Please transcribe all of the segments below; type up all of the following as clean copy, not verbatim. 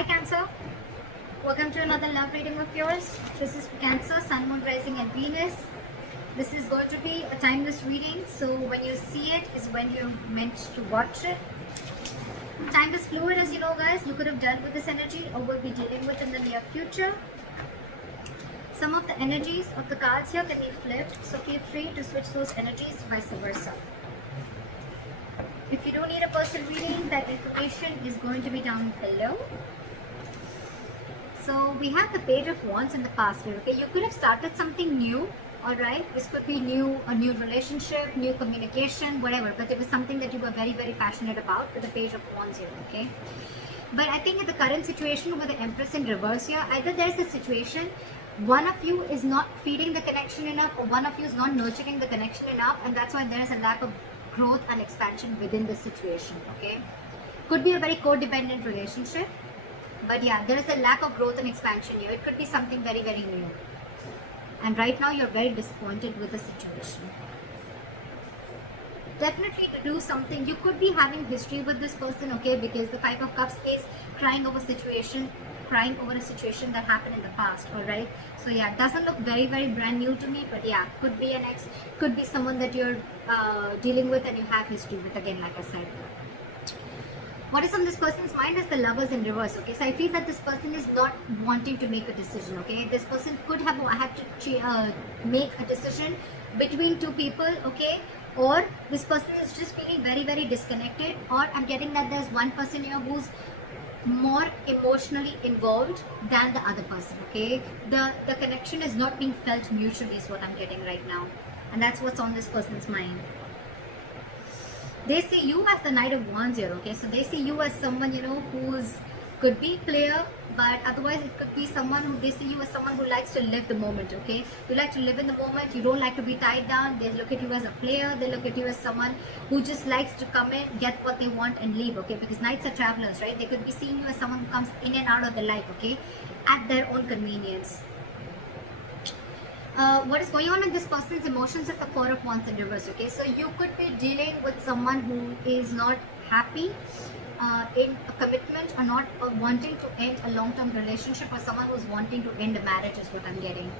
Hi Cancer, welcome to another love reading of yours. This is for Cancer, Sun, Moon, Rising and Venus. This is going to be a timeless reading, so when you see it is when you're meant to watch it. Time is fluid, as you know guys. You could have dealt with this energy or will be dealing with in the near future. Some of the energies of the cards here can be flipped, so feel free to switch those energies, vice versa. If you don't need a personal reading, that information is going to be down below. So we have the Page of Wands in the past here, okay? You could have started something new, alright? This could be new, a new relationship, new communication, whatever. But it was something that you were very, very passionate about with the Page of Wands here, okay? But I think in the current situation with the Empress in reverse here, either there's a situation, one of you is not feeding the connection enough, or one of you is not nurturing the connection enough, and that's why there's a lack of growth and expansion within this situation, okay? Could be a very codependent relationship, but yeah, there is a lack of growth and expansion here. It could be something very, very new. And right now you're very disappointed with the situation. Definitely to do something. You could be having history with this person, okay? Because the Five of Cups is crying over a situation that happened in the past, alright? So yeah, it doesn't look very, very brand new to me, but yeah, could be an ex, could be someone that you're dealing with and you have history with, again, like I said. What is on this person's mind is the Lovers in reverse, okay? So I feel that this person is not wanting to make a decision, okay? This person could have had to make a decision between two people, okay? Or this person is just feeling very, very disconnected, or I'm getting that there's one person here who's more emotionally involved than the other person, okay? The connection is not being felt mutually is what I'm getting right now. And that's what's on this person's mind. They see you as the Knight of Wands here, okay? So they see you as someone, you know, who's could be player, but otherwise it could be someone who, they see you as someone who likes to live the moment, okay? You like to live in the moment, you don't like to be tied down. They look at you as a player, they look at you as someone who just likes to come in, get what they want and leave, okay? Because knights are travelers, right? They could be seeing you as someone who comes in and out of their life, okay? At their own convenience. What is going on in this person's emotions is the Four of Wands in reverse, okay? So you could be dealing with someone who is not happy in a commitment, or not wanting to end a long-term relationship, or someone who's wanting to end a marriage is what I'm getting.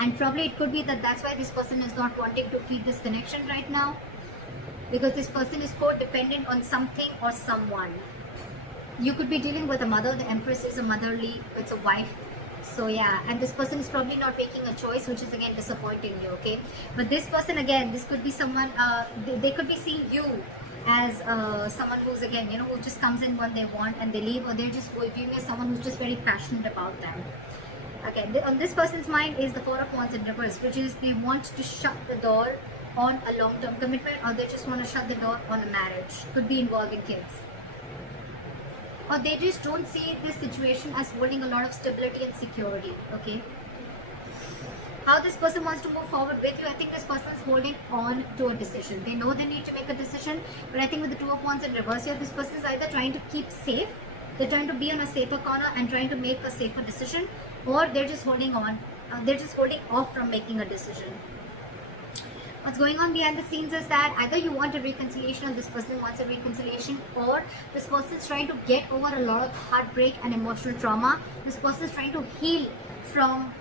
And probably it could be that that's why this person is not wanting to feed this connection right now, because this person is codependent on something or someone. You could be dealing with a mother. The Empress is a motherly, it's a wife. So yeah, and this person is probably not making a choice, which is again disappointing you, okay? But this person, again, this could be someone, they could be seeing you as someone who's, again, you know, who just comes in when they want and they leave, or they're just viewing as someone who's just very passionate about them. Okay, on this person's mind is the Four of Wands in reverse, which is they want to shut the door on a long-term commitment, or they just want to shut the door on a marriage. Could be involving kids. Or they just don't see this situation as holding a lot of stability and security, okay? How this person wants to move forward with you, I think this person is holding on to a decision. They know they need to make a decision, but I think with the Two of Wands in reverse here, this person is either trying to keep safe, they're trying to be on a safer corner and trying to make a safer decision, or they're just holding on, they're just holding off from making a decision. What's going on behind the scenes is that either you want a reconciliation, or this person wants a reconciliation, or this person is trying to get over a lot of heartbreak and emotional trauma. This person is trying to heal from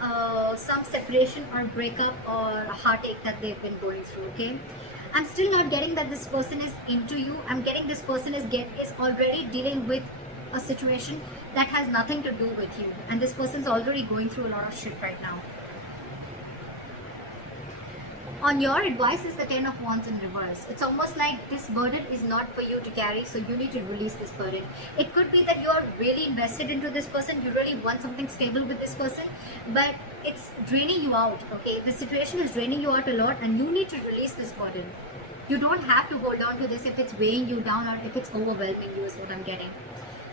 some separation or breakup or a heartache that they've been going through, okay? I'm still not getting that this person is into you. I'm getting this person is already dealing with a situation that has nothing to do with you, and this person is already going through a lot of shit right now. On your advice is the Ten of Wands in reverse. It's almost like this burden is not for you to carry, so you need to release this burden. It could be that you are really invested into this person, you really want something stable with this person, but it's draining you out, okay? The situation is draining you out a lot, and you need to release this burden. You don't have to hold on to this if it's weighing you down or if it's overwhelming you, is what I'm getting.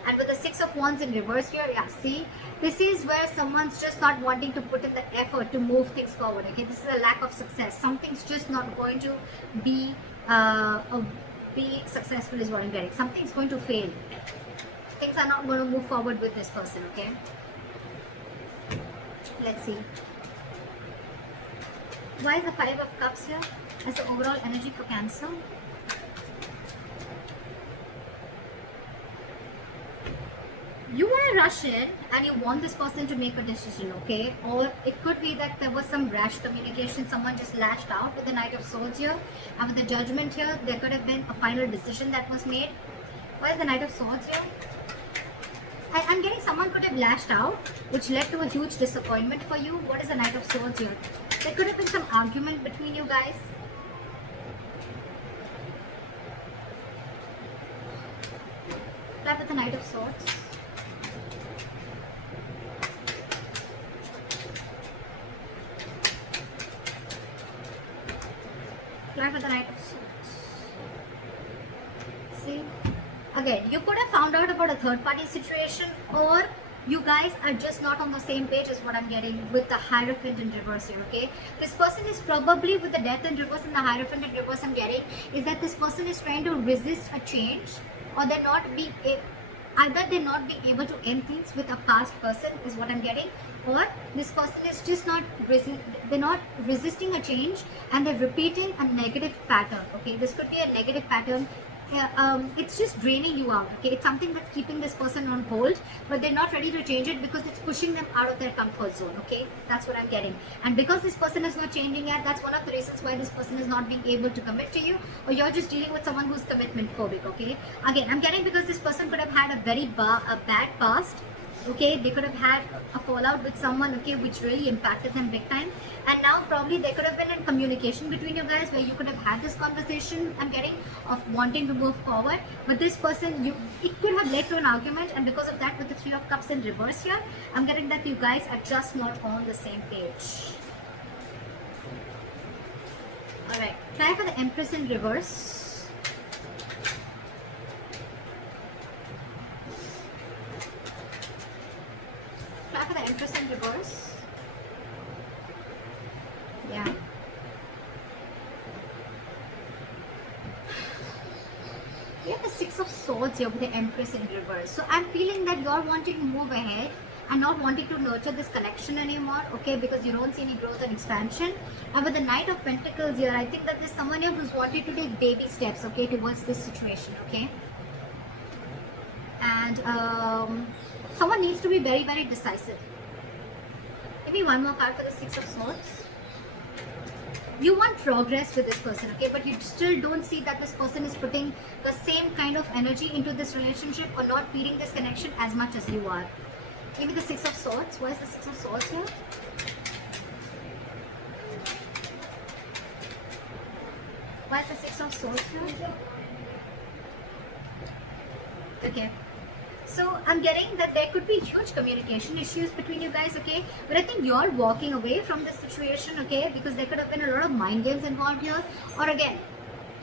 And with the Six of Wands in reverse here, yeah, see, this is where someone's just not wanting to put in the effort to move things forward, okay? This is a lack of success. Something's just not going to be successful is what I'm getting. Something's going to fail. Things are not going to move forward with this person, okay? Let's see. Why is the Five of Cups here as the overall energy for Cancer? You want a rush in and you want this person to make a decision, okay? Or it could be that there was some rash communication, someone just lashed out with the Knight of Swords here, and with the Judgment here, there could have been a final decision that was made. Why is the Knight of Swords here? I'm getting someone could have lashed out, which led to a huge disappointment for you. What is the Knight of Swords here? There could have been some argument between you guys. Play with the Knight of Swords. Play with the Knight of Swords. See? Again, you could have found out about a third party situation, or you guys are just not on the same page is what I'm getting with the Hierophant in reverse here, okay? This person is probably with the Death in reverse and the Hierophant in reverse I'm getting is that this person is trying to resist a change, or they're not being, either they're not being able to end things with a past person is what I'm getting, or this person is just not, they're not resisting a change and they're repeating a negative pattern, okay? This could be a negative pattern. It's just draining you out, okay? It's something that's keeping this person on hold, but they're not ready to change it because it's pushing them out of their comfort zone, okay? That's what I'm getting. And because this person is not changing yet, that's one of the reasons why this person is not being able to commit to you, or you're just dealing with someone who's commitment phobic, okay? Again, I'm getting because this person could have had a very bad past, okay? They could have had a fallout with someone, okay, which really impacted them big time, and now probably there could have been a communication between you guys where you could have had this conversation, I'm getting, of wanting to move forward, but this person, it could have led to an argument, and because of that, with the Three of Cups in reverse here, I'm getting that you guys are just not on the same page. Alright, try for the Empress in reverse. Try for the Empress in reverse. Yeah. We have the Six of Swords here with the Empress in reverse. So I'm feeling that you're wanting to move ahead and not wanting to nurture this connection anymore, okay, because you don't see any growth and expansion. And with the Knight of Pentacles here, I think that there's someone here who's wanting to take baby steps, okay, towards this situation, okay. And someone needs to be very, very decisive. Maybe one more card for the Six of Swords. You want progress with this person, okay, but you still don't see that this person is putting the same kind of energy into this relationship or not feeding this connection as much as you are. Maybe the Six of Swords. Why is the Six of Swords here? Why is the Six of Swords here? Okay. So I'm getting that there could be huge communication issues between you guys, okay? But I think you're walking away from this situation, okay? Because there could have been a lot of mind games involved here. Or again,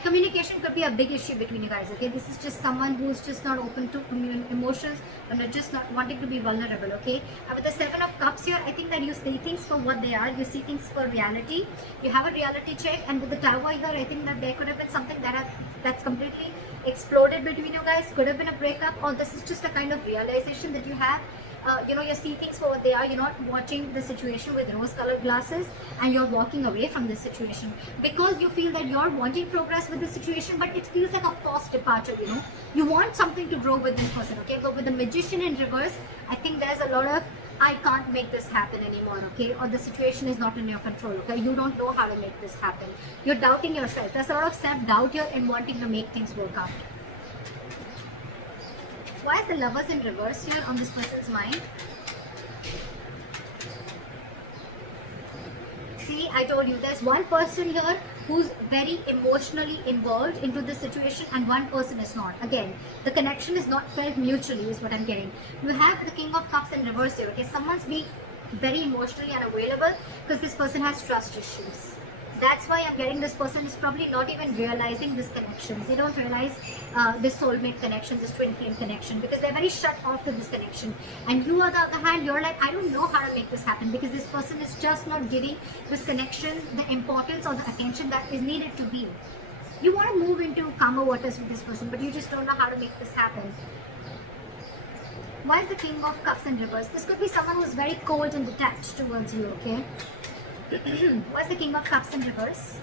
communication could be a big issue between you guys, okay? This is just someone who's just not open to emotions and are just not wanting to be vulnerable, okay? And with the Seven of Cups here, I think that you see things for what they are. You see things for reality. You have a reality check. And with the Tower here, I think that there could have been something that's completely exploded between you guys. Could have been a breakup, or this is just a kind of realization that you have. You see things for what they are. You're not watching the situation with rose-colored glasses, and you're walking away from this situation because you feel that you're wanting progress with the situation, but it feels like a forced departure, you know. You want something to grow with this person, okay? But with the Magician in reverse, I think there's a lot of I can't make this happen anymore, okay? Or the situation is not in your control, okay? You don't know how to make this happen. You're doubting yourself. There's a lot of self-doubt here and wanting to make things work out. Why is the Lovers in reverse here on this person's mind? See, I told you, there's one person here who's very emotionally involved into this situation and one person is not. Again, the connection is not felt mutually is what I'm getting. You have the King of Cups in reverse here, okay? Someone's being very emotionally unavailable because this person has trust issues. That's why I'm getting this person is probably not even realizing this connection. They don't realize this soulmate connection, this twin flame connection, because they're very shut off to this connection. And you, on the other hand, you're like, I don't know how to make this happen because this person is just not giving this connection the importance or the attention that is needed to be. You want to move into calmer waters with this person, but you just don't know how to make this happen. Why is the King of Cups in reverse? This could be someone who's very cold and detached towards you, okay? Why is the King of Cups in reverse?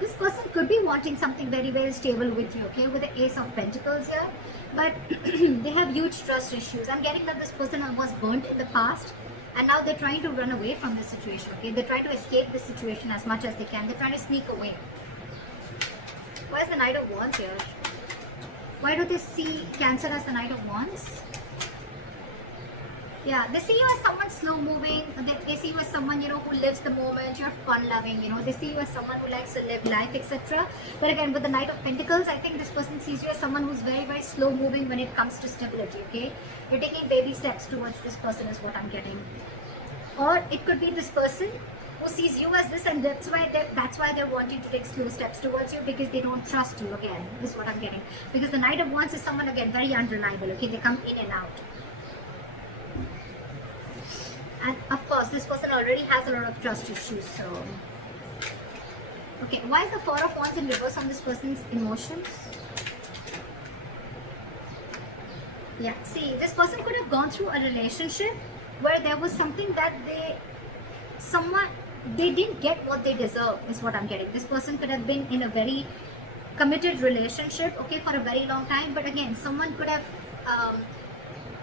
This person could be wanting something very, very stable with you, okay, with the Ace of Pentacles here, but they have huge trust issues. I'm getting that this person was burnt in the past, and now they're trying to run away from the situation, okay? They're trying to escape the situation as much as they can. They're trying to sneak away. Why is the Knight of Wands here? Why do they see Cancer as the Knight of Wands? Yeah, they see you as someone slow moving. They see you as someone, you know, who lives the moment. You're fun loving, you know. They see you as someone who likes to live life, etc. But again, with the Knight of Pentacles, I think this person sees you as someone who's very, very slow moving when it comes to stability, okay? You're taking baby steps towards this person is what I'm getting. Or it could be this person who sees you as this, and that's why they're wanting to take slow steps towards you, because they don't trust you. Again, this is what I'm getting. Because the Knight of Wands is someone, again, very unreliable, okay? They come in and out. And of course, this person already has a lot of trust issues. So, okay, why is the Four of Wands in reverse on this person's emotions? Yeah, see, this person could have gone through a relationship where there was something that they didn't get what they deserve, is what I'm getting. This person could have been in a very committed relationship, okay, for a very long time, but again, someone could have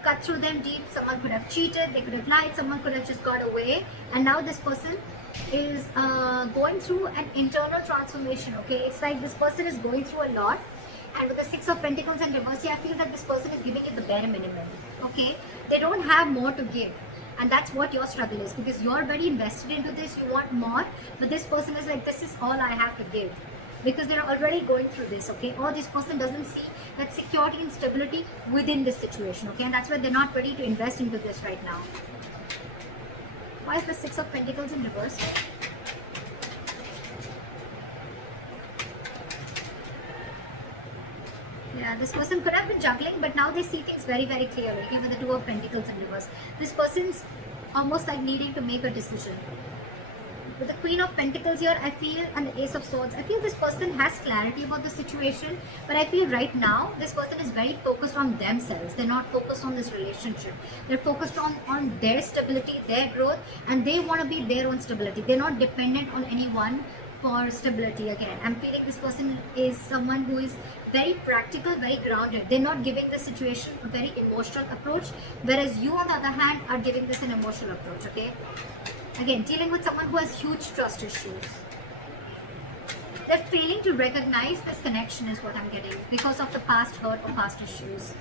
cut through them deep. Someone could have cheated, they could have lied, someone could have just got away, and now this person is going through an internal transformation, okay? It's like this person is going through a lot, and with the Six of Pentacles and reverse, I feel that this person is giving you the bare minimum, okay? They don't have more to give, and that's what your struggle is, because you're very invested into this, you want more, but this person is like, this is all I have to give, because they're already going through this, okay? Or this person doesn't see that security and stability within this situation, okay? And that's why they're not ready to invest into this right now. Why is the Six of Pentacles in reverse? Yeah, this person could have been juggling, but now they see things very, very clearly, okay? With the Two of Pentacles in reverse, this person's almost like needing to make a decision. With the Queen of Pentacles here, I feel, and the Ace of Swords, I feel this person has clarity about the situation, but I feel right now this person is very focused on themselves. They're not focused on this relationship. They're focused on their stability, their growth, and they want to be their own stability. They're not dependent on anyone for stability. Again, I'm feeling this person is someone who is very practical, very grounded. They're not giving the situation a very emotional approach, whereas you, on the other hand, are giving this an emotional approach, okay? Again, dealing with someone who has huge trust issues. They're failing to recognize this connection is what I'm getting, because of the past hurt or past issues.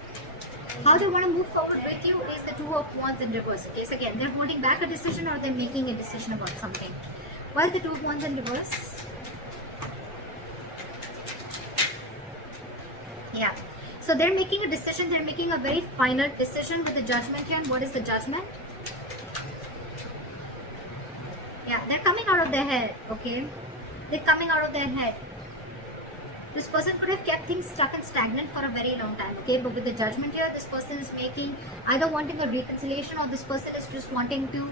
How they want to move forward with you is the Two of Wands in reverse. Okay, so again, they're holding back a decision, or they're making a decision about something. Why is the Two of Wands in reverse? Yeah. So they're making a decision. They're making a very final decision with the Judgment here. And what is the Judgment? Yeah, they're coming out of their head, okay? They're coming out of their head. This person could have kept things stuck and stagnant for a very long time, okay? But with the Judgment here, this person is making, either wanting a reconciliation, or this person is just wanting to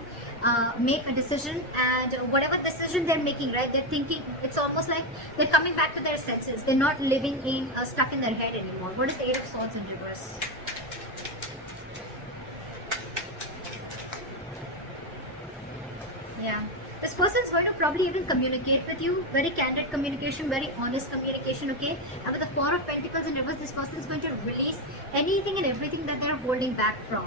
make a decision. And whatever decision they're making, right, they're thinking, it's almost like they're coming back to their senses. They're not living in, stuck in their head anymore. What is the Eight of Swords in reverse? Yeah. This person is going to probably even communicate with you, very candid communication, very honest communication, okay? And with the Four of Pentacles in reverse, this person is going to release anything and everything that they're holding back from.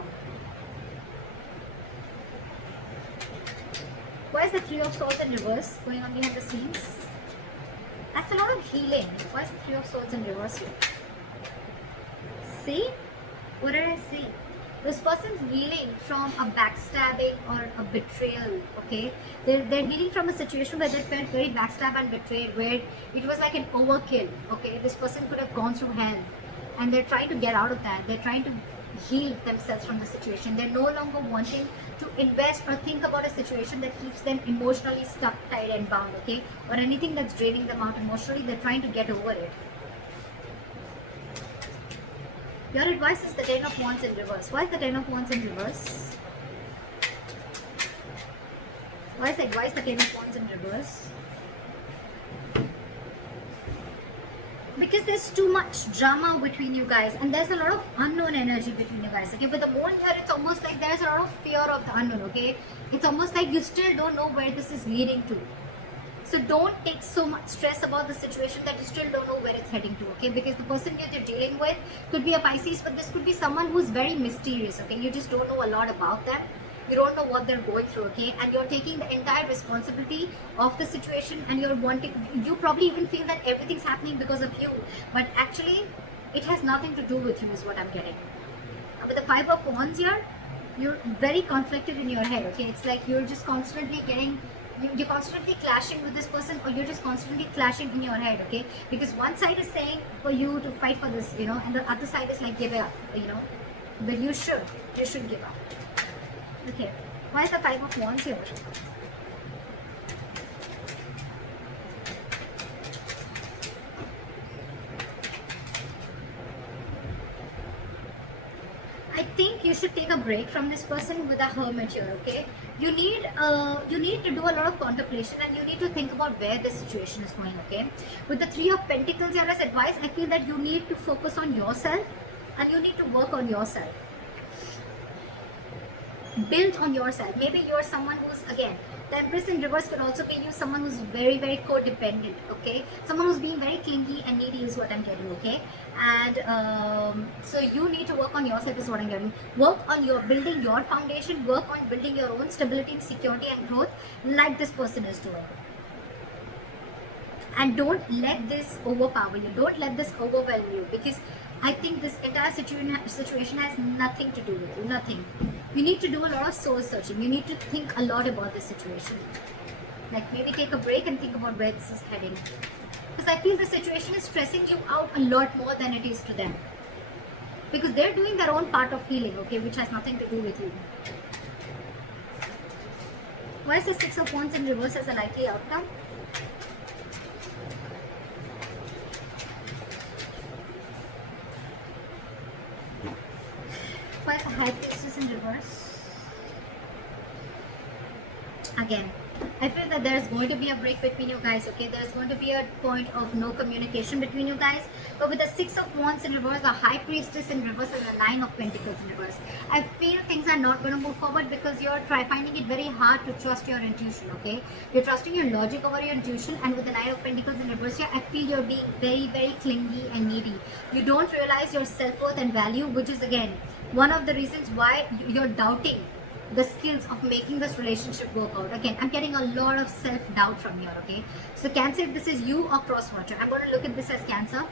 Why is the Three of Swords in reverse going on behind the scenes? That's a lot of healing. Why is the Three of Swords in reverse here? See? What did I see? This person's healing from a backstabbing or a betrayal, okay? They're healing from a situation where they felt very backstabbed and betrayed, where it was like an overkill, okay? This person could have gone through hell, and they're trying to get out of that. They're trying to heal themselves from the situation. They're no longer wanting to invest or think about a situation that keeps them emotionally stuck, tied and bound, okay? Or anything that's draining them out emotionally. They're trying to get over it. Your advice is the Ten of Wands in reverse. Why is the Ten of Wands in reverse? Why is the advice the Ten of Wands in reverse? Because there's too much drama between you guys, and there's a lot of unknown energy between you guys. Okay, with the Moon here, it's almost like there's a lot of fear of the unknown. Okay, it's almost like you still don't know where this is leading to. So don't take so much stress about the situation that you still don't know where it's heading to, okay? Because the person you're dealing with could be a Pisces, but this could be someone who's very mysterious, okay? You just don't know a lot about them. You don't know what they're going through, okay? And you're taking the entire responsibility of the situation, and you probably even feel that everything's happening because of you, but actually it has nothing to do with you, is what I'm getting. With the Five of Wands here, you're very conflicted in your head, okay? It's like you're just constantly you're constantly clashing with this person, or you're just constantly clashing in your head, okay? Because one side is saying for you to fight for this, and the other side is like give up, but you should give up. Okay, why is the Five of Wands here? I think you should take a break from this person with a Hermit here, okay? You need to do a lot of contemplation, and you need to think about where the situation is going, okay? With the Three of Pentacles here as advice, I feel that you need to focus on yourself, and you need to work on yourself. Build on yourself. Maybe you're someone who's, again, the Empress in reverse could also be you, someone who's very, very codependent, okay? Someone who's being very clingy and needy is what I'm getting, okay? And so you need to work on yourself is what I'm getting. Work on building your foundation, work on building your own stability and security and growth like this person is doing. And don't let this overpower you. Don't let this overwhelm you, because I think this entire situation has nothing to do with you. Nothing. You need to do a lot of soul searching. You need to think a lot about the situation. Like maybe take a break and think about where this is heading. Because I feel the situation is stressing you out a lot more than it is to them. Because they're doing their own part of healing, okay, which has nothing to do with you. Why is the Six of Wands in reverse as a likely outcome? Why is the High Priestess in reverse? Again, I feel that there's going to be a break between you guys, okay? There's going to be a point of no communication between you guys. But with the Six of Wands in reverse, the High Priestess in reverse, and the Nine of Pentacles in reverse, I feel things are not going to move forward because you're finding it very hard to trust your intuition, okay? You're trusting your logic over your intuition, and with the Nine of Pentacles in reverse here, I feel you're being very, very clingy and needy. You don't realize your self-worth and value, which is, again, one of the reasons why you're doubting the skills of making this relationship work out. Again, I'm getting a lot of self-doubt from here, okay? So Cancer, if this is you or cross-watcher, I'm going to look at this as Cancer.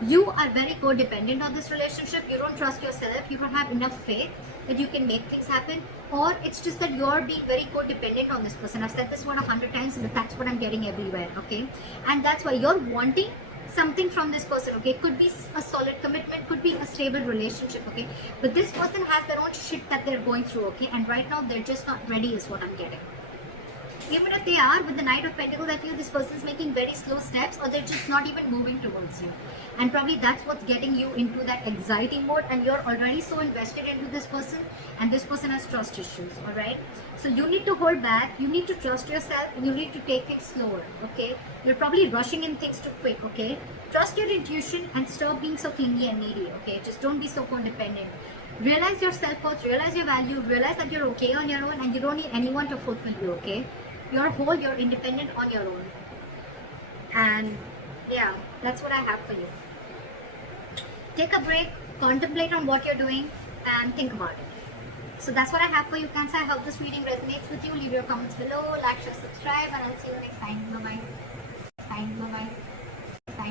You are very codependent on this relationship. You don't trust yourself. You don't have enough faith that you can make things happen. Or it's just that you're being very codependent on this person. I've said this one 100 times, but that's what I'm getting everywhere, okay? And that's why you're wanting something from this person, okay? Could be a solid commitment, could be a stable relationship, okay? But this person has their own shit that they're going through, okay? And right now they're just not ready is what I'm getting. Even if they are, with the Knight of Pentacles, I feel this person's making very slow steps, or they're just not even moving towards you. And probably that's what's getting you into that anxiety mode, and you're already so invested into this person, and this person has trust issues, alright? So you need to hold back, you need to trust yourself, you need to take things slower, okay? You're probably rushing in things too quick, okay? Trust your intuition and stop being so clingy and needy, okay? Just don't be so codependent. Realize your self-worth, realize your value, realize that you're okay on your own, and you don't need anyone to fulfill you, okay? You're whole, you're independent on your own. And yeah, that's what I have for you. Take a break, contemplate on what you're doing, and think about it. So that's what I have for you, Cancer. I hope this reading resonates with you. Leave your comments below, like, share, subscribe, and I'll see you next time. Bye-bye.